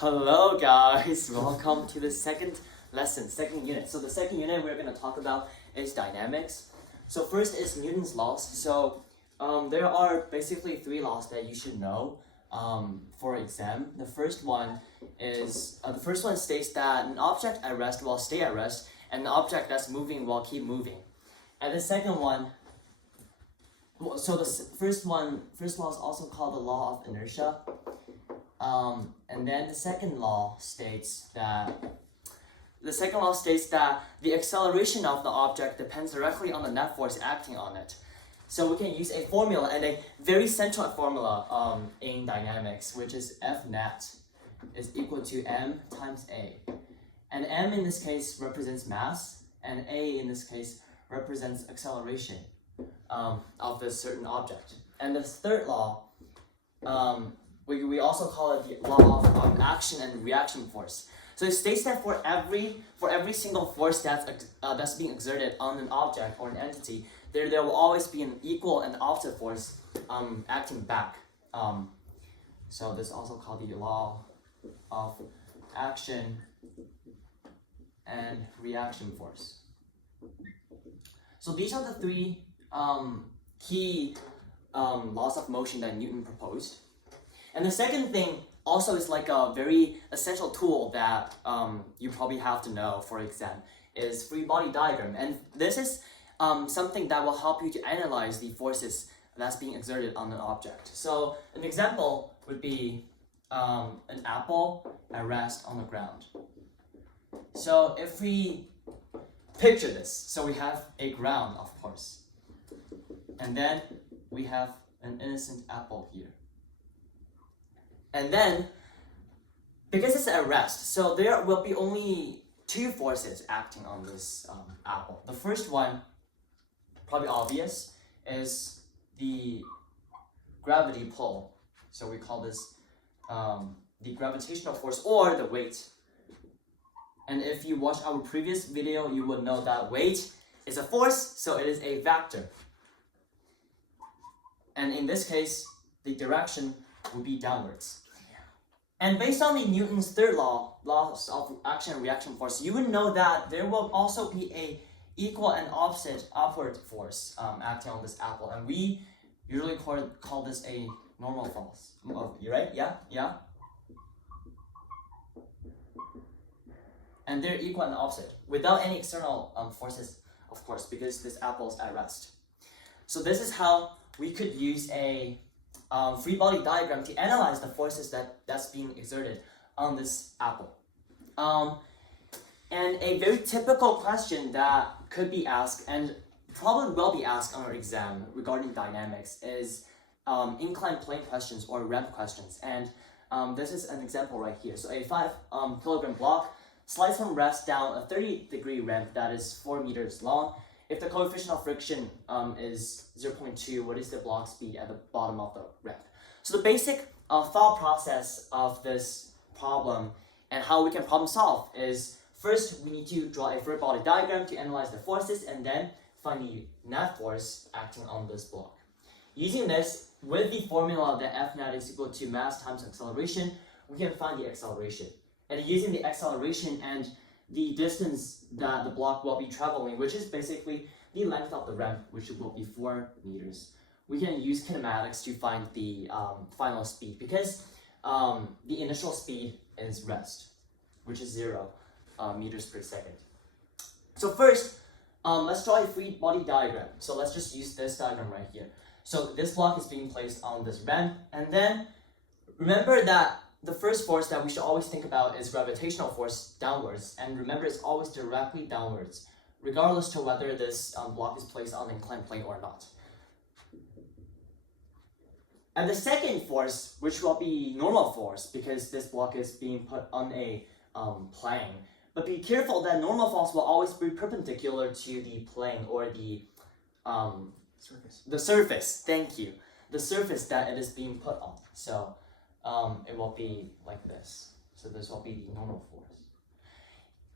Hello guys, welcome to the second lesson, second unit. So the second unit we're going to talk about is dynamics. So first is Newton's laws. So there are basically three laws that you should know for exam. The first one states that an object at rest will stay at rest, and an object that's moving will keep moving. And the second one, so the first law is also called the law of inertia. And then the second law states that the acceleration of the object depends directly on the net force acting on it. So we can use a formula, and a very central formula in dynamics, which is F net is equal to m times a. And m in this case represents mass, and a in this case represents acceleration of this certain object. And the third law, we also call it the law of action and reaction force. So it states that for every single force that's being exerted on an object or an entity, there will always be an equal and opposite force acting back. So this is also called the law of action and reaction force. So these are the three key laws of motion that Newton proposed. And the second thing also is like a very essential tool that you probably have to know for exam is free body diagram. And this is something that will help you to analyze the forces that's being exerted on an object. So an example would be an apple at rest on the ground. So if we picture this, so we have a ground, of course, and then we have an innocent apple here. And then, because it's at rest, so there will be only two forces acting on this apple. The first one, probably obvious, is the gravity pull. So we call this the gravitational force or the weight. And if you watch our previous video, you would know that weight is a force, so it is a vector. And in this case, the direction will be downwards. And based on the Newton's third law, laws of action and reaction force, you would know that there will also be a equal and opposite upward force acting on this apple. And we usually call this a normal force. You right? Yeah? And they're equal and opposite, without any external forces, of course, because this apple is at rest. So this is how we could use a free body diagram to analyze the forces that's being exerted on this apple. And a very typical question that could be asked, and probably will be asked on our exam regarding dynamics, is inclined plane questions or ramp questions. And this is an example right here. So a 5 kilogram block slides from rest down a 30-degree ramp that is 4 meters long. If the coefficient of friction is 0.2, what is the block speed at the bottom of the ramp? So the basic thought process of this problem and how we can problem solve is, first we need to draw a free body diagram to analyze the forces, and then find the net force acting on this block. Using this, with the formula that F net is equal to mass times acceleration, we can find the acceleration. And using the acceleration and the distance that the block will be traveling, which is basically the length of the ramp, which will be 4 meters. We can use kinematics to find the final speed, because the initial speed is rest, which is 0 meters per second. So first, let's draw a free body diagram. So let's just use this diagram right here. So this block is being placed on this ramp, and then remember that the first force that we should always think about is gravitational force downwards, and remember it's always directly downwards, regardless to whether this block is placed on an inclined plane or not. And the second force, which will be normal force, because this block is being put on a plane. But be careful that normal force will always be perpendicular to the plane, or the surface. The surface, thank you. The surface that it is being put on. So it will be like this. So this will be the normal force.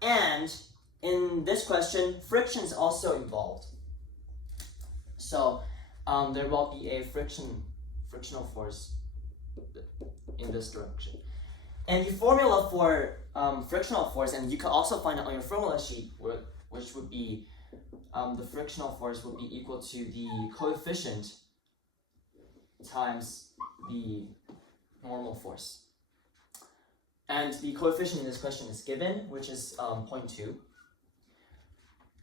And in this question, friction is also involved. So there will be a frictional force in this direction. And the formula for frictional force, and you can also find it on your formula sheet, which would be the frictional force would be equal to the coefficient times the normal force. And the coefficient in this question is given, which is 0.2.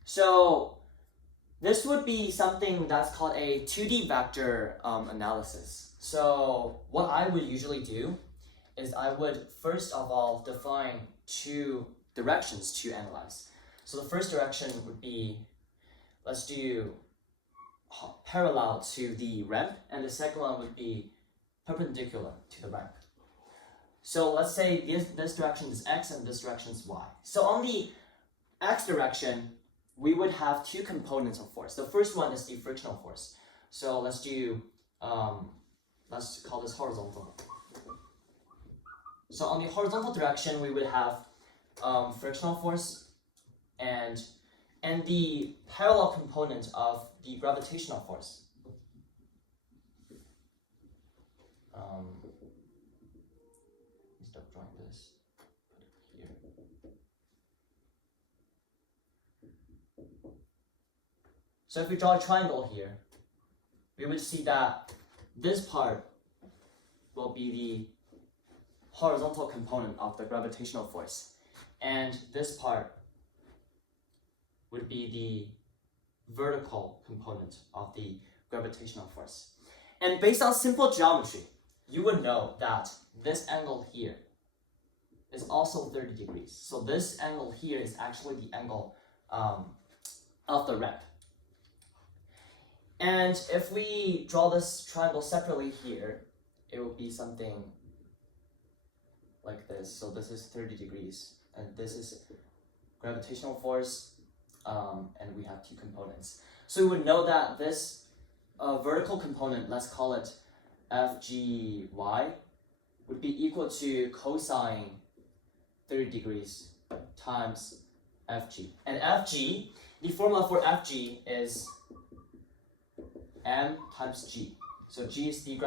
So this would be something that's called a 2D vector analysis. So what I would usually do is I would first of all define two directions to analyze. So the first direction would be, let's do parallel to the ramp, and the second one would be perpendicular to the ramp. So let's say this direction is x and this direction is y. So on the x direction, we would have two components of force. The first one is the frictional force. So let's do, let's call this horizontal. So on the horizontal direction, we would have frictional force and the parallel component of the gravitational force. Stop drawing this. Put it here. So if we draw a triangle here, we would see that this part will be the horizontal component of the gravitational force, and this part would be the vertical component of the gravitational force. And based on simple geometry, you would know that this angle here is also 30 degrees. So this angle here is actually the angle of the ramp. And if we draw this triangle separately here, it will be something like this. So this is 30 degrees, and this is gravitational force, and we have two components. So we would know that this vertical component, let's call it FGY, would be equal to cosine 30 degrees times FG. And FG, the formula for FG is m times g. So g is the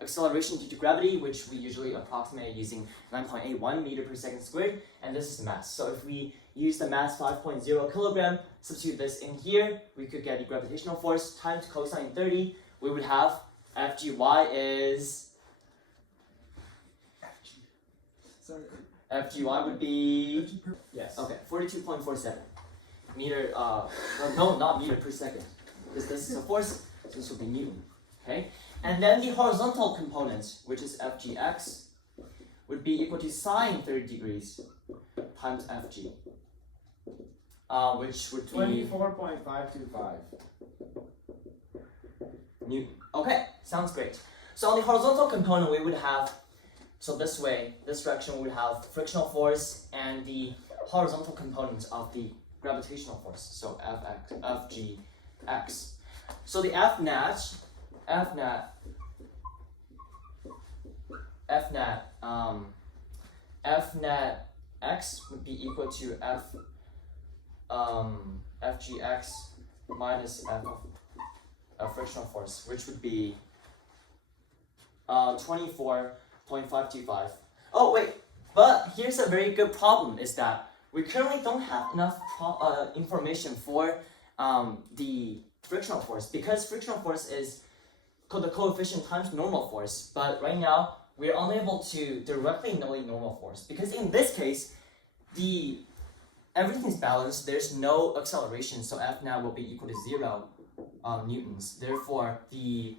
acceleration due to gravity, which we usually approximate using 9.81 meter per second squared, and this is the mass. So if we use the mass 5.0 kilogram, substitute this in here, we could get the gravitational force times cosine 30. We would have FGY is... FGY would be... Yes. Okay, 42.47 meter, no, not meter per second, because this is a force, so this will be Newton. Okay, and then the horizontal component, which is FGX, would be equal to sine 30 degrees times FG, which would be 24.525 Newton. Okay, sounds great. So on the horizontal component, we would have, so this way, this direction, we would have frictional force and the horizontal component of the gravitational force, so FGX. So the FNat x would be equal to FGX minus F of frictional force, which would be 24.525. Oh wait, but here's a very good problem, is that we currently don't have enough information for the frictional force, because frictional force is the coefficient times normal force, but right now we're unable to directly know the normal force, because in this case everything's balanced, there's no acceleration, so F now will be equal to 0 newtons. Therefore the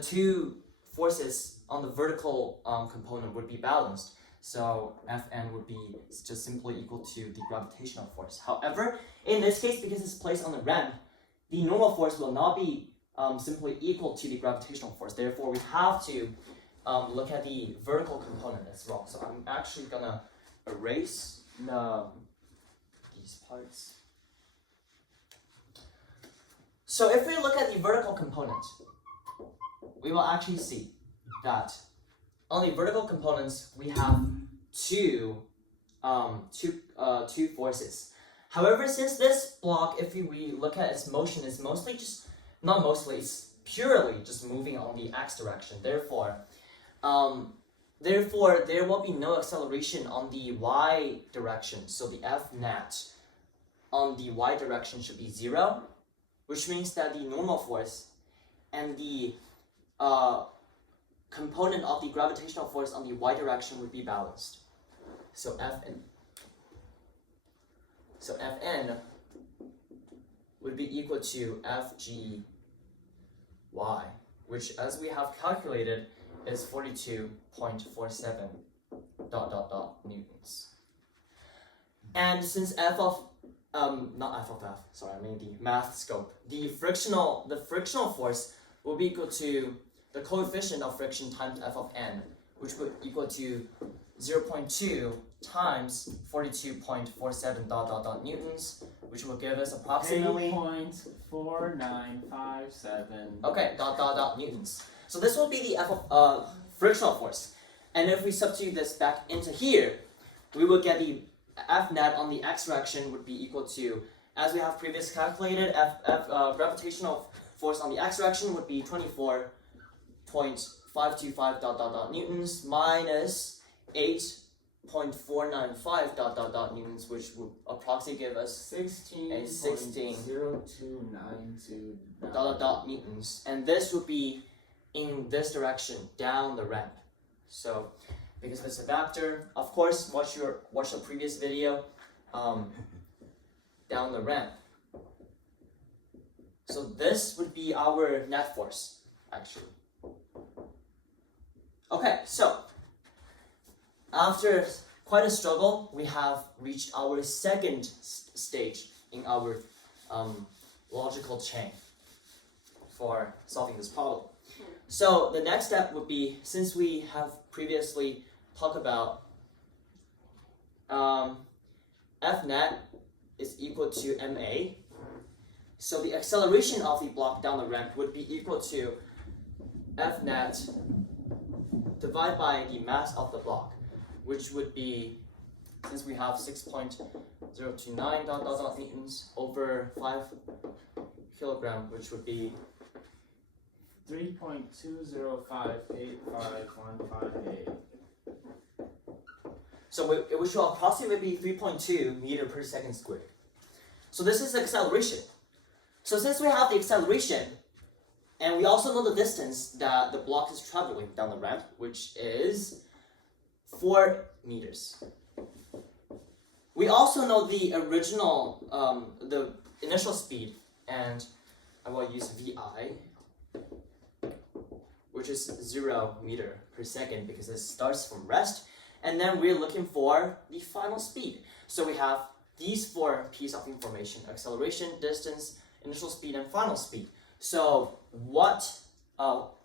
two forces on the vertical component would be balanced, so Fn would be just simply equal to the gravitational force. However, in this case, because it's placed on the ramp, the normal force will not be simply equal to the gravitational force. Therefore, we have to look at the vertical component as well. So I'm actually gonna erase these parts. So if we look at the vertical component, we will actually see that on the vertical components we have two forces. However, since this block, if we look at its motion, is mostly just, it's purely just moving on the x direction. Therefore, Therefore, there will be no acceleration on the y direction. So the F net on the y direction should be 0, which means that the normal force and the component of the gravitational force on the y direction would be balanced. So Fn would be equal to Fgy, which, as we have calculated, is 42.47 ... newtons. And since not f of f, sorry, I mean the math scope, the frictional force will be equal to the coefficient of friction times f of n, which would equal to 0.2 times 42.47 ... newtons, which will give us approximately 8.4957. okay, newtons. So this will be the F of frictional force. And if we substitute this back into here, we will get the F net on the x direction would be equal to, as we have previously calculated, gravitational force on the x direction would be 24.525 ... newtons minus 8.495 ... newtons, which would approximately give us 16.0292 ... newtons. And this would be in this direction, down the ramp. So, because it's a vector, of course, watch the previous video, down the ramp. So this would be our net force, actually. Okay, so after quite a struggle, we have reached our second stage in our logical chain for solving this problem. So the next step would be, since we have previously talked about F net is equal to ma, so the acceleration of the block down the ramp would be equal to F net divided by the mass of the block, which would be, since we have 6.029 ... newtons over 5 kilograms, which would be 3.2058515. So it would show approximately 3.2 meter per second squared. So this is acceleration. So since we have the acceleration, and we also know the distance that the block is traveling down the ramp, which is 4 meters. We also know the original, the initial speed, and I will use VI, which is 0 meter per second because it starts from rest. And then we're looking for the final speed. So we have these 4 pieces of information: acceleration, distance, initial speed, and final speed. So what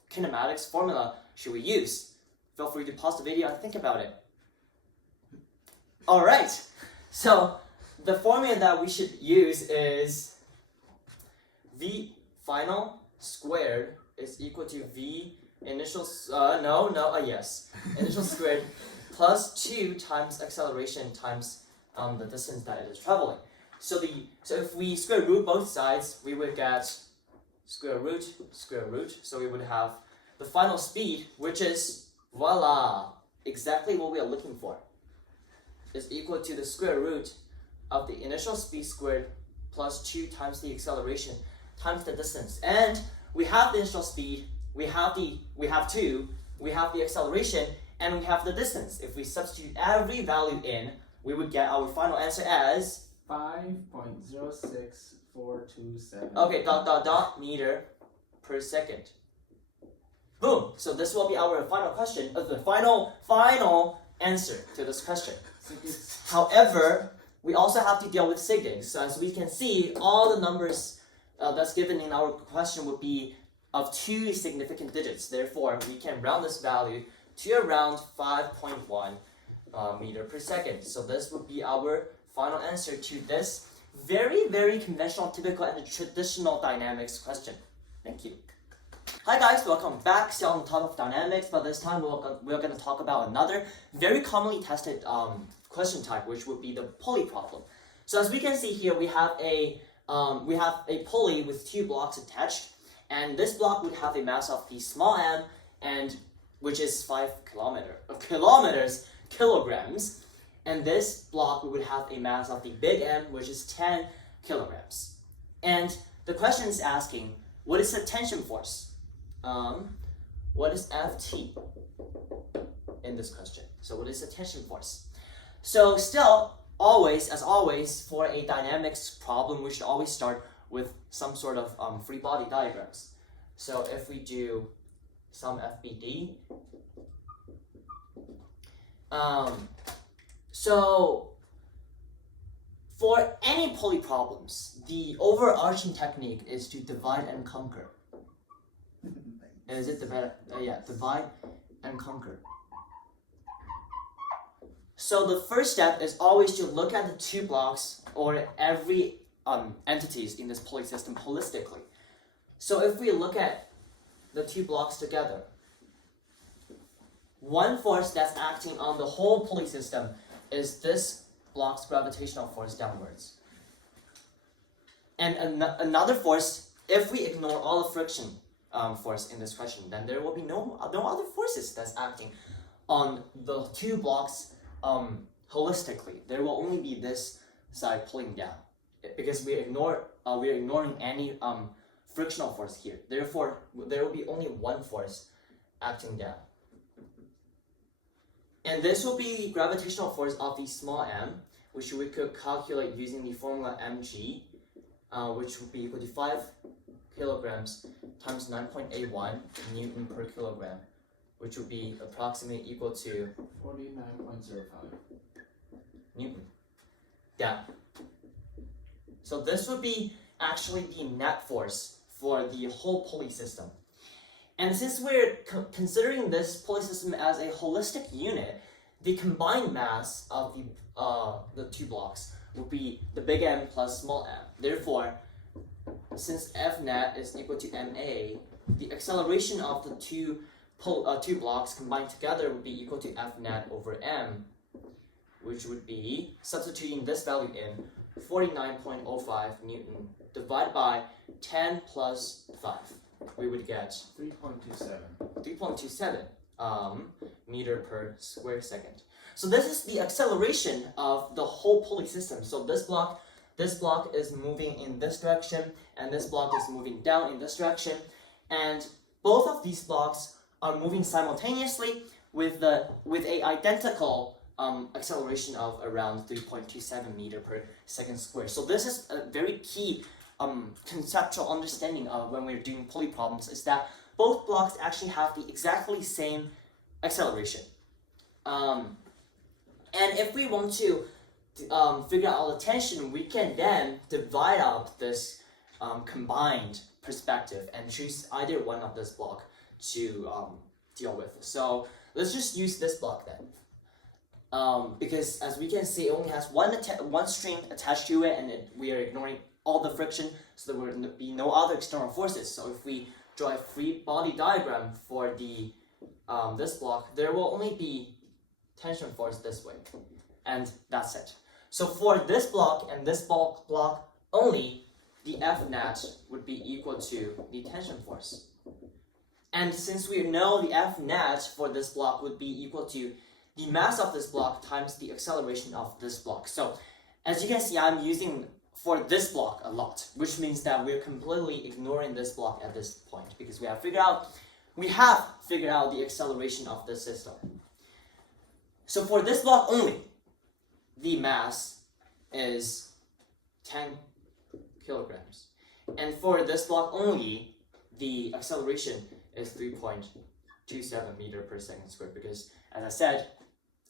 kinematics formula should we use? Feel free to pause the video and think about it. Alright, so the formula that we should use is V final squared is equal to V initial, initial squared plus 2 times acceleration times the distance that it is traveling. So if we square root both sides, we would get square root. So we would have the final speed, which is, voila, exactly what we are looking for, is equal to the square root of the initial speed squared plus 2 times the acceleration times the distance. And we have the initial speed, we have the acceleration, and we have the distance. If we substitute every value in, we would get our final answer as 5.06427. okay, meter per second. Boom. So this will be our final question, the final answer to this question. However, we also have to deal with sigding. So as we can see, all the numbers that's given in our question would be of 2 significant digits. Therefore, we can round this value to around 5.1 meter per second. So this would be our final answer to this very, very conventional, typical, and traditional dynamics question. Thank you. Hi guys, welcome back. Still on the topic of dynamics, but this time we're going to talk about another very commonly tested question type, which would be the pulley problem. So as we can see here, we have a pulley with 2 blocks attached, and this block would have a mass of the small m, and which is 5 kilograms. And this block we would have a mass of the big M, which is 10 kilograms. And the question is asking, what is the tension force? What is Ft in this question? So what is the tension force? So still, as always, for a dynamics problem, we should always start with some sort of free body diagrams. So if we do some FBD, so for any pulley problems, the overarching technique is to divide and conquer. Is it divide? Divide and conquer. So the first step is always to look at the two blocks or every entities in this pulley system holistically. So if we look at the two blocks together, one force that's acting on the whole pulley system is this block's gravitational force downwards. And another force, if we ignore all the friction force in this question, then there will be no other forces that's acting on the two blocks holistically. There will only be this side pulling down because we're ignoring any frictional force here. Therefore, there will be only one force acting down. And this will be the gravitational force of the small m, which we could calculate using the formula mg, which would be equal to 5 kilograms times 9.81 Newton per kilogram, which would be approximately equal to 49.05 Newton. Yeah. So this would be actually the net force for the whole pulley system. And since we're considering this pulley system as a holistic unit, the combined mass of the two blocks would be the big M plus small m. Therefore, since F net is equal to ma, the acceleration of the two blocks combined together would be equal to F net over m, which would be, substituting this value in, 49.05 Newton divided by 10 plus 5. We would get 3.27 meter per square second. So this is the acceleration of the whole pulley system. So this block is moving in this direction, and this block is moving down in this direction, and both of these blocks are moving simultaneously with a identical acceleration of around 3.27 meter per second square. So this is a very key conceptual understanding of when we're doing pulley problems, is that both blocks actually have the exactly same acceleration. And if we want to figure out the tension, we can then divide up this combined perspective and choose either one of this block to deal with. So let's just use this block then. Because as we can see, it only has one string attached to it, and we are ignoring all the friction, so there will be no other external forces. So if we draw a free body diagram for the this block, there will only be tension force this way, and that's it. So for this block and this block only, the F net would be equal to the tension force. And since we know the F net for this block would be equal to the mass of this block times the acceleration of this block. So as you can see, I'm using for this block a lot, which means that we're completely ignoring this block at this point because we have figured out the acceleration of the system. So for this block only, the mass is 10 kilograms. And for this block only, the acceleration is 3.27 meter per second squared because, as I said,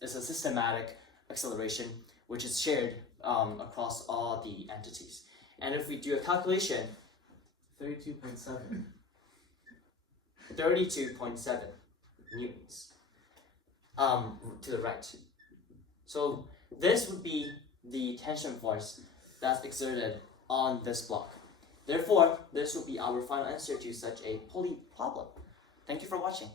it's a systematic acceleration which is shared across all the entities. And if we do a calculation, 32.7 newtons to the right. So this would be the tension force that's exerted on this block. Therefore, this will be our final answer to such a pulley problem. Thank you for watching.